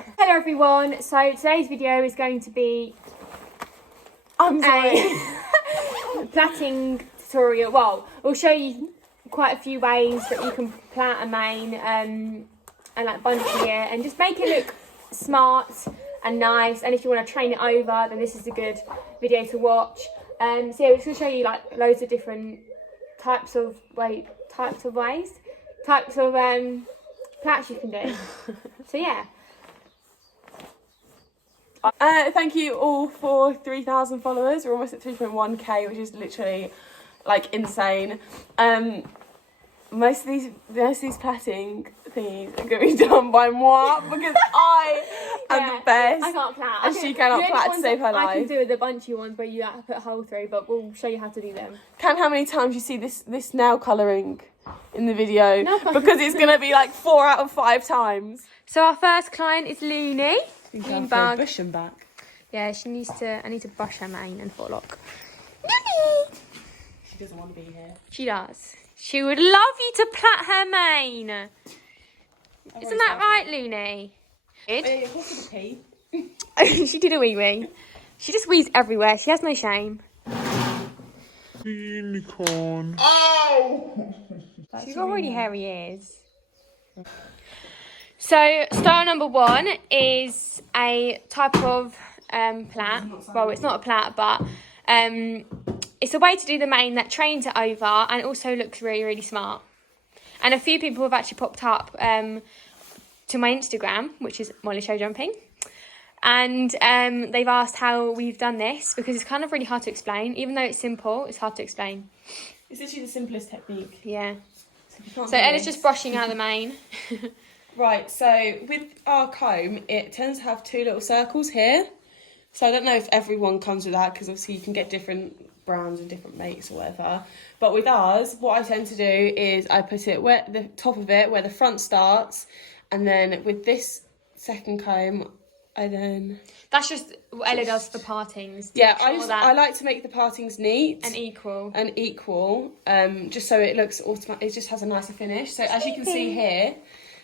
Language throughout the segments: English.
Hello everyone, so today's video is going to be a plaiting tutorial. Well, we'll show you quite a few ways that you can plait a mane and like bunching it and just make it look smart and nice. And if you want to train it over, then this is a good video to watch. So yeah, we're just going to show you like loads of different types of plaits you can do. So yeah. Thank you all for 3,000 followers. We're almost at 3.1k, which is literally like insane. Most of these plaiting thingies are going to be done by moi because I am the best. I can't plait. And she cannot plait to save her life. I can do the bunchy ones where you have to put a hole through, but we'll show you how to do them. Count how many times you see this nail colouring in the video because it's going to be like 4 out of 5 times. So our first client is Looney. Bug. Bush and back. Yeah, she needs to. I need to brush her mane and forelock. Looney. She doesn't want to be here. She does. She would love you to plait her mane. Isn't that right, Looney? Good. Yeah, what's the pee? She did a wee wee. She just wees everywhere. She has no shame. Unicorn. Oh! She's got really hairy ears. So style number 1 is a type of plait. Well, it's not a plait, but it's a way to do the mane that trains it over and also looks really, really smart. And a few people have actually popped up to my Instagram, which is Molly Show Jumping. And they've asked how we've done this because it's kind of really hard to explain. Even though it's simple, it's hard to explain. It's literally the simplest technique. Yeah. So Ella's just brushing out the mane. Right, so with our comb, it tends to have 2 little circles here. So I don't know if everyone comes with that because obviously you can get different brands and different makes or whatever. But with ours, what I tend to do is I put it where the top of it, where the front starts, and then with this second comb, I then... That's just what Ella does for partings. Yeah, I like to make the partings neat. And equal. Just so it looks automatic. It just has a nicer finish. So as you can see here,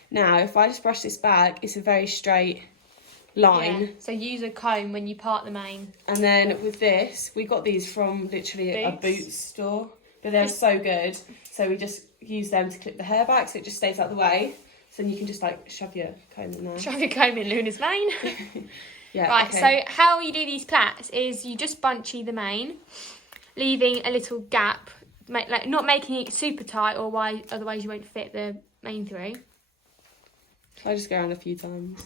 now if I just brush this back, it's a very straight line. Yeah. So use a comb when you part the mane. And then with this, we got these from literally a Boots store. But they're so good. So we just use them to clip the hair back so it just stays out of the way. So then you can just like shove your comb in there. Shove your comb in Luna's mane. Yeah. Right, okay. so how you do these plaits is you just bunchy the mane, leaving a little gap, like not making it super tight or otherwise you won't fit the mane through. I just go around a few times.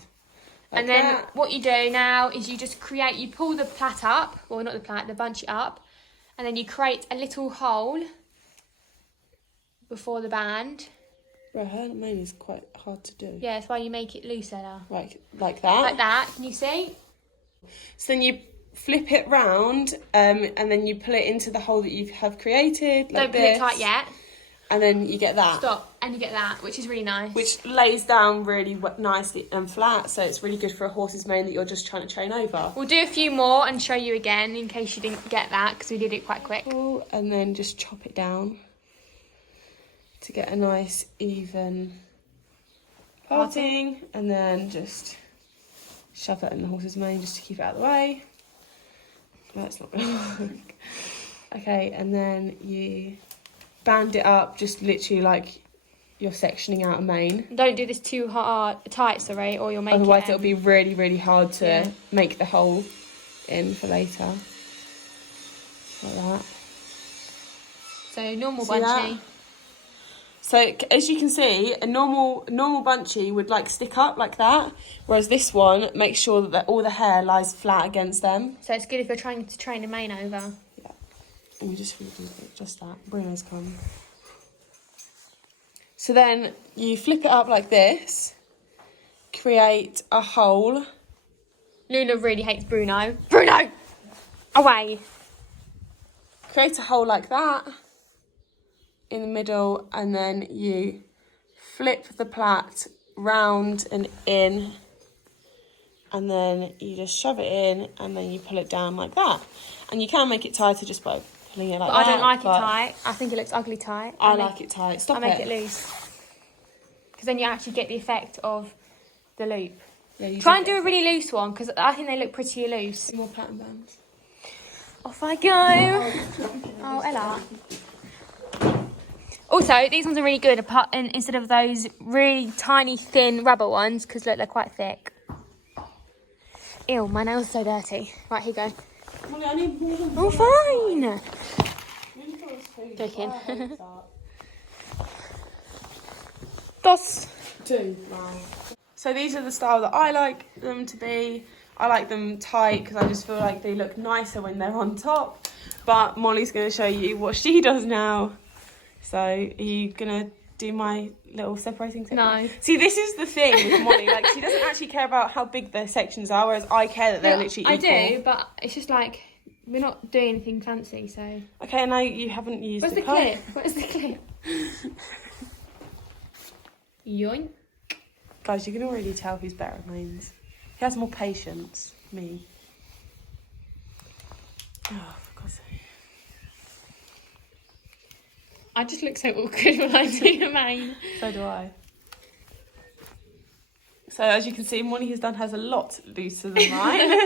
Like and then that. what you do now is you just you pull the plait up, well not the plait, the bunch it up, and then you create a little hole before the band. Right, her mane is quite hard to do. Yeah, that's why you make it loose, Ella. Like that? Like that, can you see? So then you flip it round and then you pull it into the hole that you have created. Like Don't pull it tight yet. And then you get that. Stop, and you get that, which is really nice. Which lays down really nicely and flat, so it's really good for a horse's mane that you're just trying to train over. We'll do a few more and show you again in case you didn't get that, because we did it quite quick. And then just chop it down to get a nice even parting, and then just shove that in the horse's mane just to keep it out of the way. That's not gonna work. Okay, and then you band it up, just literally like you're sectioning out a mane. Don't do this too tight, or you'll make Otherwise it'll be really, really hard to Yeah. make the hole in for later. Like that. So normal See that? bunchy. So as you can see, a normal bunchy would like stick up like that, whereas this one makes sure that all the hair lies flat against them. So it's good if you're trying to train a mane over. Yeah, and you just redo it, just that. Bruno's come. So then you flip it up like this, create a hole. Luna really hates Bruno. Bruno! Away! Create a hole like that in the middle, and then you flip the plait round and in, and then you just shove it in, and then you pull it down like that. And you can make it tighter just by pulling it like that. I don't like it tight. I think it looks ugly tight. I like it tight. Stop it. I make it loose. Because then you actually get the effect of the loop. Yeah, Try and do a really loose one, because I think they look pretty loose. more pattern bands. Off I go. Oh, Ella. Also, these ones are really good instead of those really tiny, thin rubber ones, because look, they're quite thick. Ew, my nails are so dirty. Right, here you go. Molly, I need more than Oh, fine. Joking. Dos. 2. Wow. So these are the style that I like them to be. I like them tight because I just feel like they look nicer when they're on top. But Molly's going to show you what she does now. So are you going to do my little separating technique? No. See, this is the thing with Molly. Like, she doesn't actually care about how big their sections are, whereas I care that they're literally equal. I do, but it's just like, we're not doing anything fancy, so... Okay, now you haven't used Where's the clip? Where's the clip? Yoink. Guys, you can already tell who's better at mains. He has more patience. Me. Oh, for God's sake. I just look so awkward when I do a mane. So do I. So as you can see, Molly has a lot looser than mine.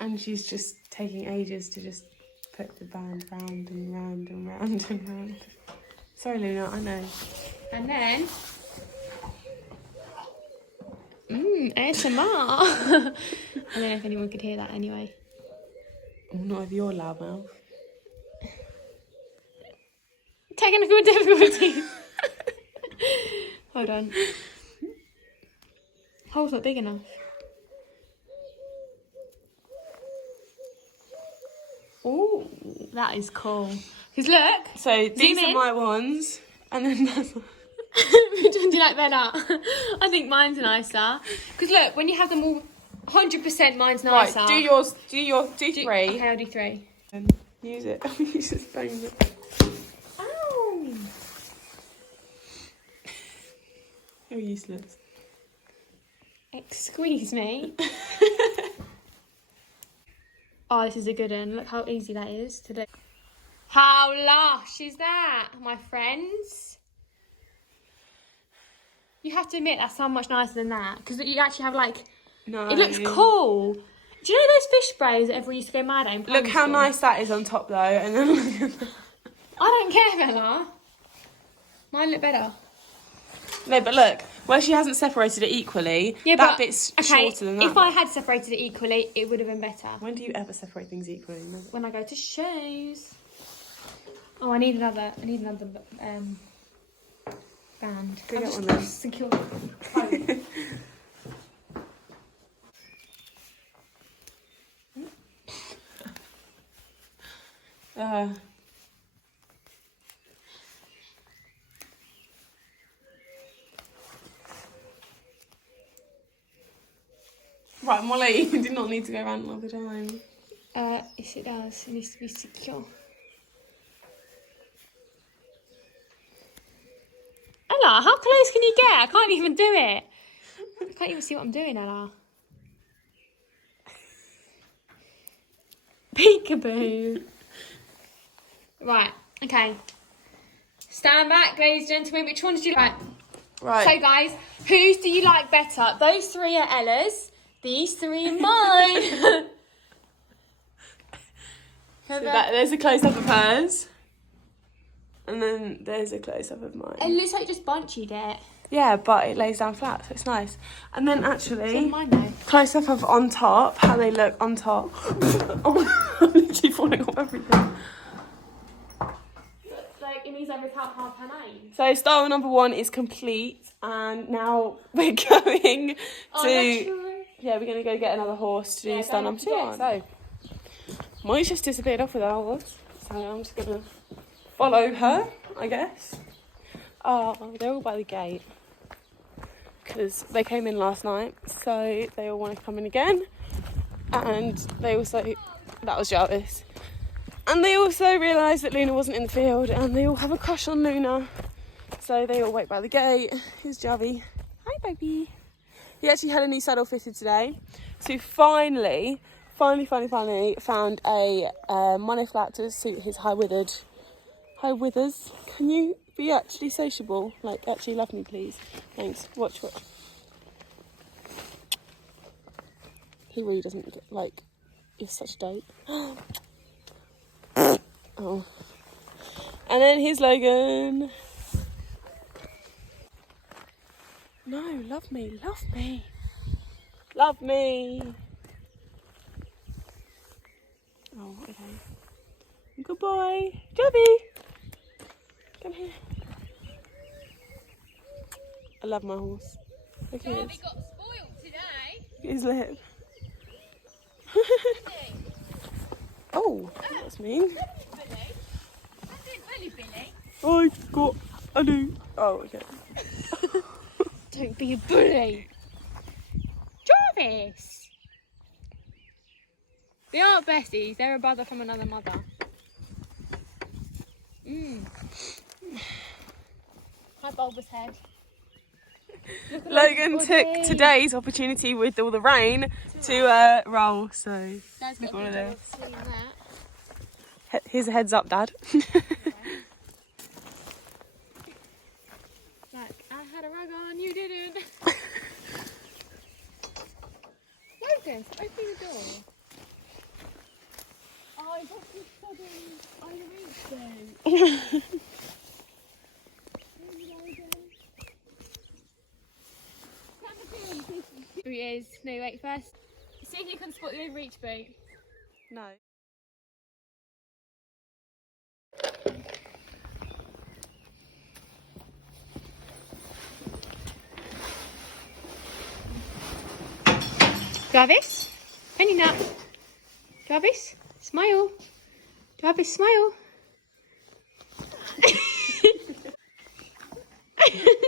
And she's just taking ages to just put the band round and round and round and round. Sorry, Luna, I know. And then... ASMR. I don't know if anyone could hear that anyway. Oh, not with your loud mouth. Technical difficulties. Hold on. Hole's not big enough. Ooh, that is cool. Because look. So these are my ones, and then that's. Which one do you like better? I think mine's nicer. Because look, when you have them all, 100% mine's nicer. Right, do yours. Do 3. Okay, I'll do 3. And use it. Use this phone. Ow! You're useless. Excuse me. Oh, this is a good one. Look how easy that is to do. How lush is that, my friends? You have to admit that's so much nicer than that, because you actually have like. No. It looks cool. Do you know those fish sprays that everyone used to go mad at in primary Look how school? nice that is on top though, and then. I don't care, Bella. Mine look better. No, but look, where she hasn't separated it equally, Yeah, that but, bit's okay, shorter than that. if I had separated it equally, it would have been better. When do you ever separate things equally? No? When I go to shows. Oh, I need another band. Go I'll get just one then. secure. Right, Molly, you do not need to go around all the time. Yes, it does. It needs to be secure. Ella, how close can you get? I can't even do it. I can't even see what I'm doing, Ella. Peekaboo. Right, okay. Stand back, ladies and gentlemen. Which ones do you like? Right. So, guys, whose do you like better? Those 3 are Ella's. These 3 are mine. So there's a close-up of hers. And then there's a close-up of mine. It looks like you just bunched it. Yeah, but it lays down flat, so it's nice. And then actually, Mine though. close-up of on top, how they look on top. Oh, I'm literally falling off everything. Like, it means I rip out half her name. So style number 1 is complete, and now we're going to... Yeah, we're going to go get another horse to do style number 2 on. So, Molly's just disappeared off with our horse, so I'm just going to follow her, I guess. Oh, they're all by the gate, because they came in last night, so they all want to come in again. And they also... That was Jarvis. And they also realised that Luna wasn't in the field, and they all have a crush on Luna. So they all wait by the gate. Here's Javi. Hi, baby. He actually had a new saddle fitted today. So finally found a monoflat to suit his high withers. Can you be actually sociable? Like, actually love me, please. Thanks. Watch. He really doesn't get, like, you're such a dope. Oh. And then here's Logan. No, love me, love me. Love me. Oh, okay. Good boy. Joby. Come here. I love my horse. Look at his. Got spoiled today. Look at his lip. Oh, that's mean. I got a new. Oh, okay. Don't be a bully. Jarvis! They aren't besties, they're a brother from another mother. Hi, bulbous head. Logan took today's opportunity with all the rain to roll, so Dad's got one a of good those. job of seeing that. Here's a heads up, Dad. Like, I had a rug on, you didn't. Logan, open the door. Oh, I got this sudden I reached Boot is, no wait first. See if you can spot the overreach boot. No. Jarvis, penny nut. Jarvis, smile. Jarvis, smile.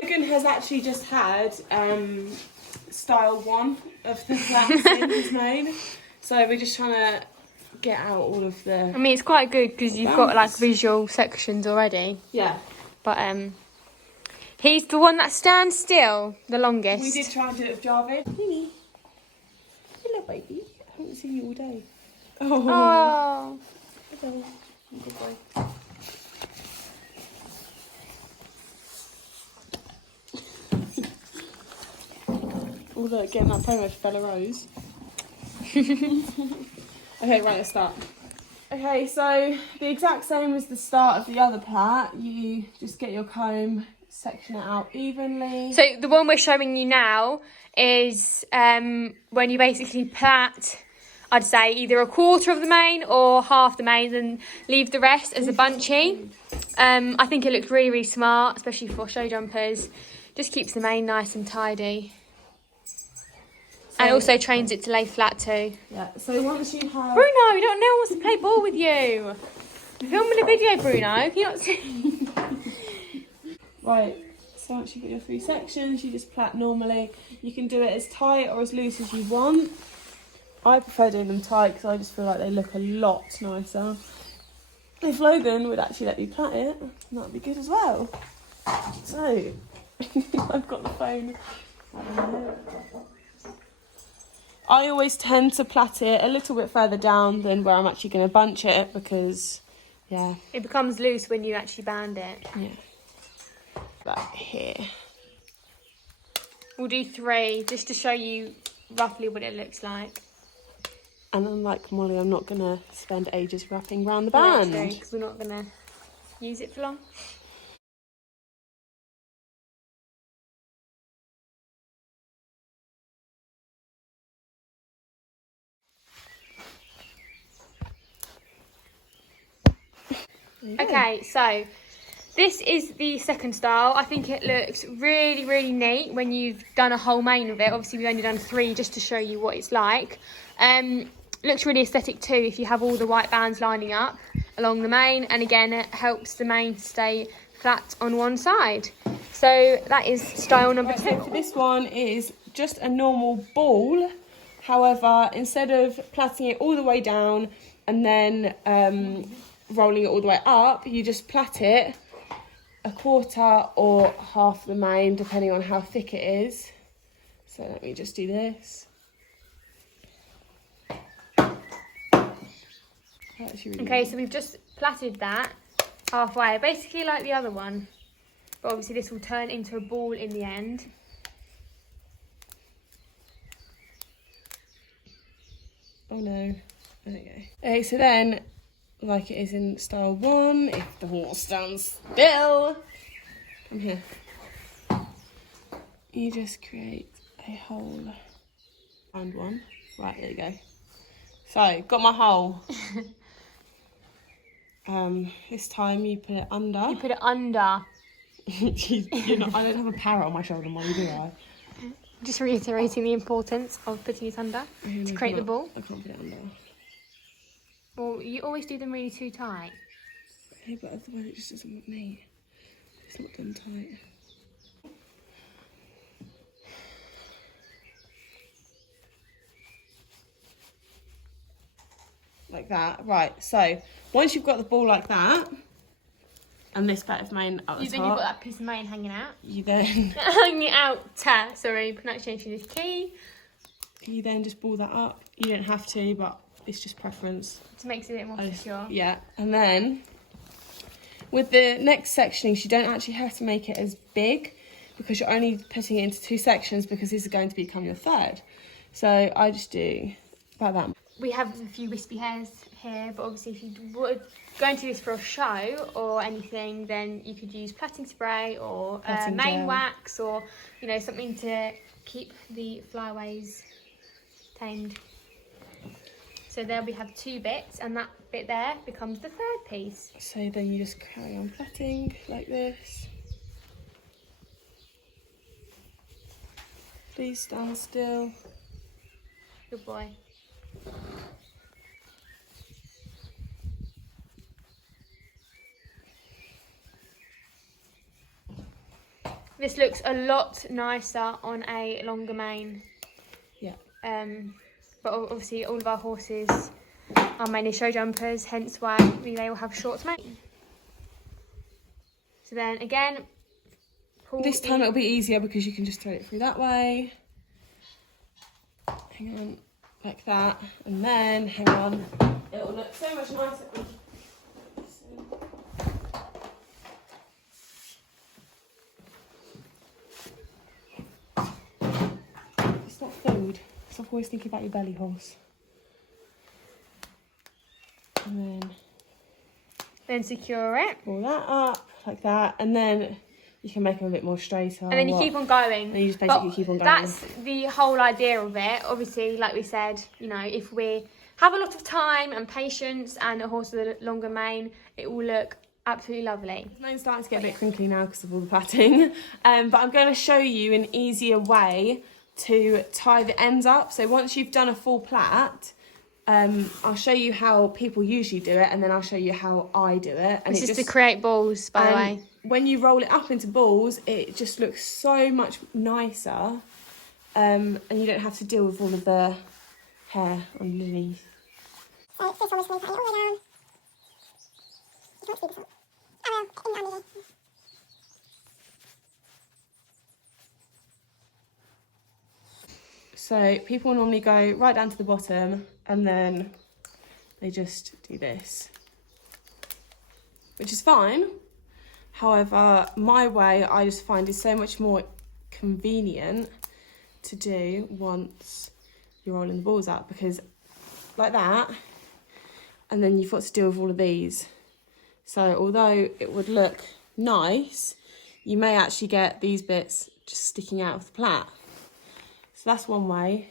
Logan has actually just had style 1 of the flats in his mane, so we're just trying to get out all of the. I mean, it's quite good because you've got like visual sections already. Yeah. But he's the one that stands still the longest. We did try and do it with Jarvis. Minnie. Hello, baby. I haven't seen you all day. Oh. Hello. Good boy. Oh look, getting that promo for Bella Rose. Okay, right, let's start. Okay, so the exact same as the start of the other plait. You just get your comb, section it out evenly. So the one we're showing you now is when you basically plait, I'd say either a quarter of the mane or half the mane and leave the rest as a bunchy. I think it looks really, really smart, especially for show jumpers. Just keeps the mane nice and tidy. And also trains it to lay flat too. Yeah, so once you have... Bruno, no one wants to play ball with you. I'm filming a video, Bruno. Can you not see? Right, so once you've got your 3 sections, you just plait normally. You can do it as tight or as loose as you want. I prefer doing them tight because I just feel like they look a lot nicer. If Logan would actually let me plait it, that would be good as well. So, I've got the phone. I always tend to plait it a little bit further down than where I'm actually going to bunch it because, yeah. It becomes loose when you actually band it. Yeah. About here. We'll do 3 just to show you roughly what it looks like. And unlike Molly, I'm not going to spend ages wrapping around the band. Yeah, because we're not going to use it for long. Okay, so this is the second style. I think it looks really, really neat when you've done a whole mane of it. Obviously, we've only done 3 just to show you what it's like. Looks really aesthetic too if you have all the white bands lining up along the mane. And again, it helps the mane to stay flat on one side. So that is style number 2. So for this one is just a normal ball. However, instead of plaiting it all the way down and then rolling it all the way up, you just plait it a quarter or half the mane, depending on how thick it is. So let me just do this. Really Okay, so we've just plaited that halfway, basically like the other one. But obviously this will turn into a ball in the end. Oh no. There we go. Okay, so then, like it is in style 1, if the horse stands still, come here. You just create a hole and one. Right, there you go. So, got my hole. This time you put it under. You put it under. You're not, I don't have a parrot on my shoulder, Molly, do I? Just reiterating the importance of putting it under to create the ball. I can't put it under. Well, you always do them really too tight. Hey, but otherwise it just doesn't look neat. It's not done tight. Like that. Right, so once you've got the ball like that, and this bit of mane at the top. Then you've got that piece of mane hanging out. You then... hanging out. Sorry, pronunciation is key. You then just ball that up. You don't have to, but it's just preference. It makes it a bit more secure. Yeah, and then with the next sectioning, you don't actually have to make it as big because you're only putting it into 2 sections because this is going to become your third. So I just do about that. We have a few wispy hairs here, but obviously if you were going to do this for a show or anything, then you could use plaiting spray or mane wax or, you know, something to keep the flyaways tamed. So there we have 2 bits, and that bit there becomes the third piece. So then you just carry on plaiting like this. Please stand still. Good boy. This looks a lot nicer on a longer mane. Yeah. But obviously all of our horses are mainly show jumpers, hence why they will have short mane. So then again, this time it'll be easier because you can just throw it through that way. Hang on, like that, and then hang on. It'll look so much nicer. It's not food. Stop always thinking about your belly horse. And then secure it. Pull that up like that, and then you can make them a bit more straighter. And then you keep on going. And you just basically keep on going. That's the whole idea of it. Obviously, like we said, you know, if we have a lot of time and patience and a horse with a longer mane, it will look absolutely lovely. The mane's starting to get a bit crinkly now because of all the plaiting. But I'm going to show you an easier way to tie the ends up. So once you've done a full plait, I'll show you how people usually do it, and then I'll show you how I do it. And this is to create balls, by the way. When you roll it up into balls, it just looks so much nicer, and you don't have to deal with all of the hair underneath. So first of all, we're just going to tie it all the way down. You can't see this one. Oh well, in underneath. So people normally go right down to the bottom, and then they just do this, which is fine. However, my way I just find is so much more convenient to do once you're rolling the balls up, because like that, and then you've got to deal with all of these. So although it would look nice, you may actually get these bits just sticking out of the plait. So that's one way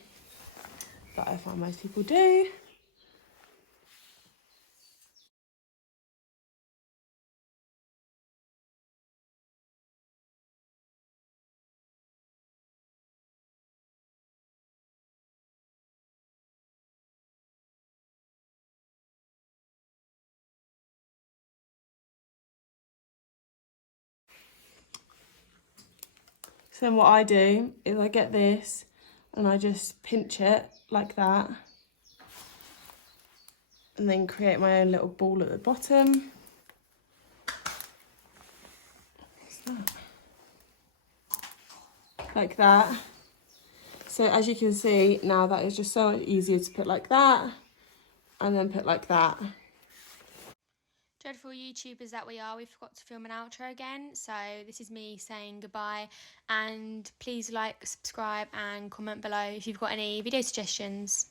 that I find most people do. So then what I do is I get this and I just pinch it like that, and then create my own little ball at the bottom. What's that? Like that. So as you can see now, that is just so much easier to put like that and then put like that. Dreadful YouTubers that we are, we forgot to film an outro again, so this is me saying goodbye, and please like, subscribe and comment below if you've got any video suggestions.